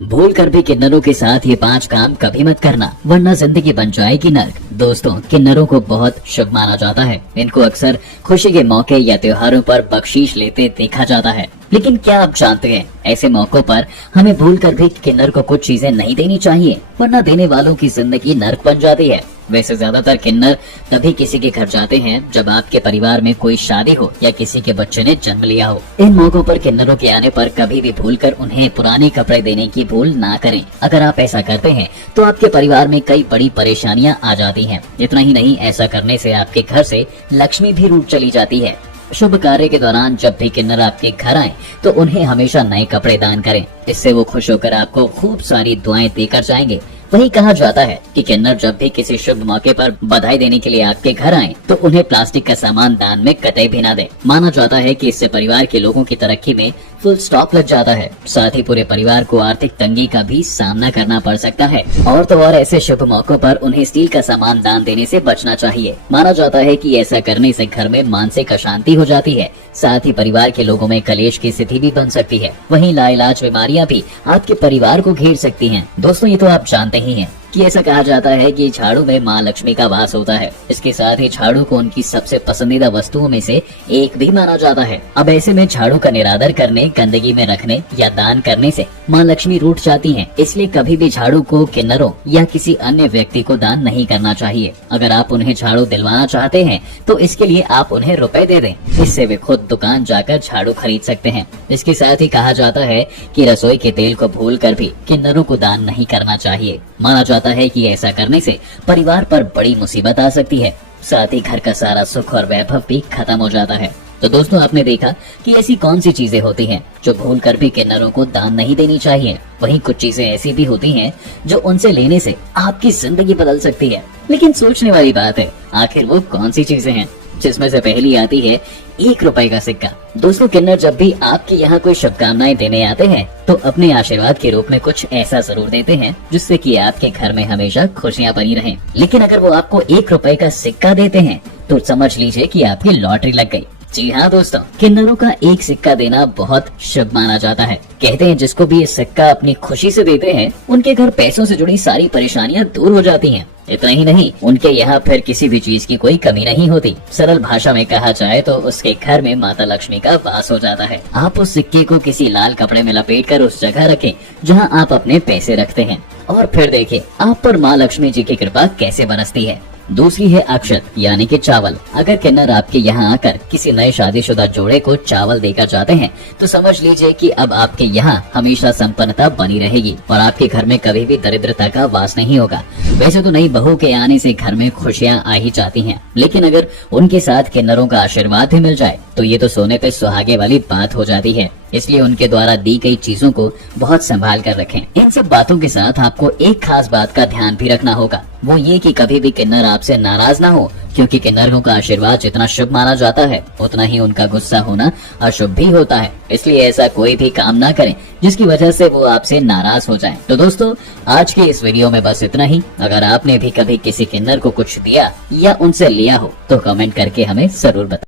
भूल कर भी किन्नरों के साथ ये 5 काम कभी मत करना, वरना जिंदगी बन जाएगी नर्क। दोस्तों, किन्नरों को बहुत शुभ माना जाता है। इनको अक्सर खुशी के मौके या त्योहारों पर बख्शीश लेते देखा जाता है। लेकिन क्या आप जानते हैं, ऐसे मौकों पर हमें भूल कर भी किन्नर को कुछ चीजें नहीं देनी चाहिए, वरना देने वालों की जिंदगी नर्क बन जाती है। वैसे ज्यादातर किन्नर तभी किसी के घर जाते हैं जब आपके परिवार में कोई शादी हो या किसी के बच्चे ने जन्म लिया हो। इन मौकों पर किन्नरों के आने पर कभी भी भूलकर उन्हें पुराने कपड़े देने की भूल ना करें। अगर आप ऐसा करते हैं तो आपके परिवार में कई बड़ी परेशानियां आ जाती हैं। इतना ही नहीं, ऐसा करने से आपके घर से लक्ष्मी भी रूठ चली जाती है। शुभ कार्य के दौरान जब भी किन्नर आपके घर आए तो उन्हें हमेशा नए कपड़े दान करें। इससे वो खुश होकर आपको खूब सारी दुआएं देकर जाएंगे। वही कहा जाता है कि किन्नर जब भी किसी शुभ मौके पर बधाई देने के लिए आपके घर आए तो उन्हें प्लास्टिक का सामान दान में कतई भी ना दे। माना जाता है कि इससे परिवार के लोगों की तरक्की में फुल स्टॉप लग जाता है। साथ ही पूरे परिवार को आर्थिक तंगी का भी सामना करना पड़ सकता है। और तो और ऐसे शुभ मौकों पर उन्हें स्टील का सामान दान देने से बचना चाहिए। माना जाता है कि ऐसा करने से घर में मानसिक अशांति हो जाती है। साथ ही परिवार के लोगों में कलेश की स्थिति भी बन सकती है। वहीं लाइलाज बीमारियां भी आपके परिवार को घेर सकती हैं। दोस्तों, ये तो आप जानते ही हैं कि ऐसा कहा जाता है कि झाड़ू में माँ लक्ष्मी का वास होता है। इसके साथ ही झाड़ू को उनकी सबसे पसंदीदा वस्तुओं में से एक भी माना जाता है। अब ऐसे में झाड़ू का निरादर करने, गंदगी में रखने या दान करने से माँ लक्ष्मी रूठ जाती हैं। इसलिए कभी भी झाड़ू को किन्नरों या किसी अन्य व्यक्ति को दान नहीं करना चाहिए। अगर आप उन्हें झाड़ू दिलवाना चाहते हैं तो इसके लिए आप उन्हें रुपए दे दें। इससे वे खुद दुकान जाकर झाड़ू खरीद सकते हैं। इसके साथ ही कहा जाता है कि रसोई के तेल को भूल कर भी किन्नरों को दान नहीं करना चाहिए। माना जाता है कि ऐसा करने से परिवार पर बड़ी मुसीबत आ सकती है। साथ ही घर का सारा सुख और वैभव भी खत्म हो जाता है। तो दोस्तों, आपने देखा कि ऐसी कौन सी चीजें होती हैं जो भूल कर भी किन्नरों को दान नहीं देनी चाहिए। वहीं कुछ चीजें ऐसी भी होती हैं जो उनसे लेने से आपकी जिंदगी बदल सकती है। लेकिन सोचने वाली बात है, आखिर वो कौन सी चीजें हैं, जिसमें से पहली आती है 1 रुपए का सिक्का। दोस्तों, किन्नर जब भी आपके यहाँ कोई शुभकामनाएं देने आते हैं तो अपने आशीर्वाद के रूप में कुछ ऐसा जरूर देते हैं जिससे कि आपके घर में हमेशा खुशियाँ बनी रहें। लेकिन अगर वो आपको 1 रुपए का सिक्का देते हैं तो समझ लीजिए कि आपकी लॉटरी लग गई। जी हाँ दोस्तों, किन्नरों का 1 सिक्का देना बहुत शुभ माना जाता है। कहते हैं जिसको भी ये सिक्का अपनी खुशी से देते हैं उनके घर पैसों से जुड़ी सारी परेशानियां दूर हो जाती हैं। इतना ही नहीं, उनके यहाँ फिर किसी भी चीज की कोई कमी नहीं होती। सरल भाषा में कहा जाए तो उसके घर में माता लक्ष्मी का वास हो जाता है। आप उस सिक्के को किसी लाल कपड़े में लपेटकर उस जगह रखें जहाँ आप अपने पैसे रखते हैं और फिर देखिए आप पर माँ लक्ष्मी जी की कृपा कैसे बरसती है। दूसरी है अक्षत यानी कि चावल। अगर किन्नर आपके यहाँ आकर किसी नए शादीशुदा जोड़े को चावल देकर जाते हैं तो समझ लीजिए कि अब आपके यहाँ हमेशा संपन्नता बनी रहेगी और आपके घर में कभी भी दरिद्रता का वास नहीं होगा। वैसे तो नई बहू के आने से घर में खुशियाँ आ ही जाती हैं, लेकिन अगर उनके साथ किन्नरों का आशीर्वाद भी मिल जाए तो ये तो सोने पे सुहागे वाली बात हो जाती है। इसलिए उनके द्वारा दी गई चीजों को बहुत संभाल कर रखें। इन सब बातों के साथ आपको एक खास बात का ध्यान भी रखना होगा, वो ये कि कभी भी किन्नर आपसे नाराज ना हो, क्योंकि किन्नरों का आशीर्वाद जितना शुभ माना जाता है उतना ही उनका गुस्सा होना अशुभ भी होता है। इसलिए ऐसा कोई भी काम ना करें जिसकी वजह से वो आपसे नाराज हो जाएं। तो दोस्तों, आज के इस वीडियो में बस इतना ही। अगर आपने भी कभी किसी किन्नर को कुछ दिया या उनसे लिया हो तो कमेंट करके हमें जरूर बताएं।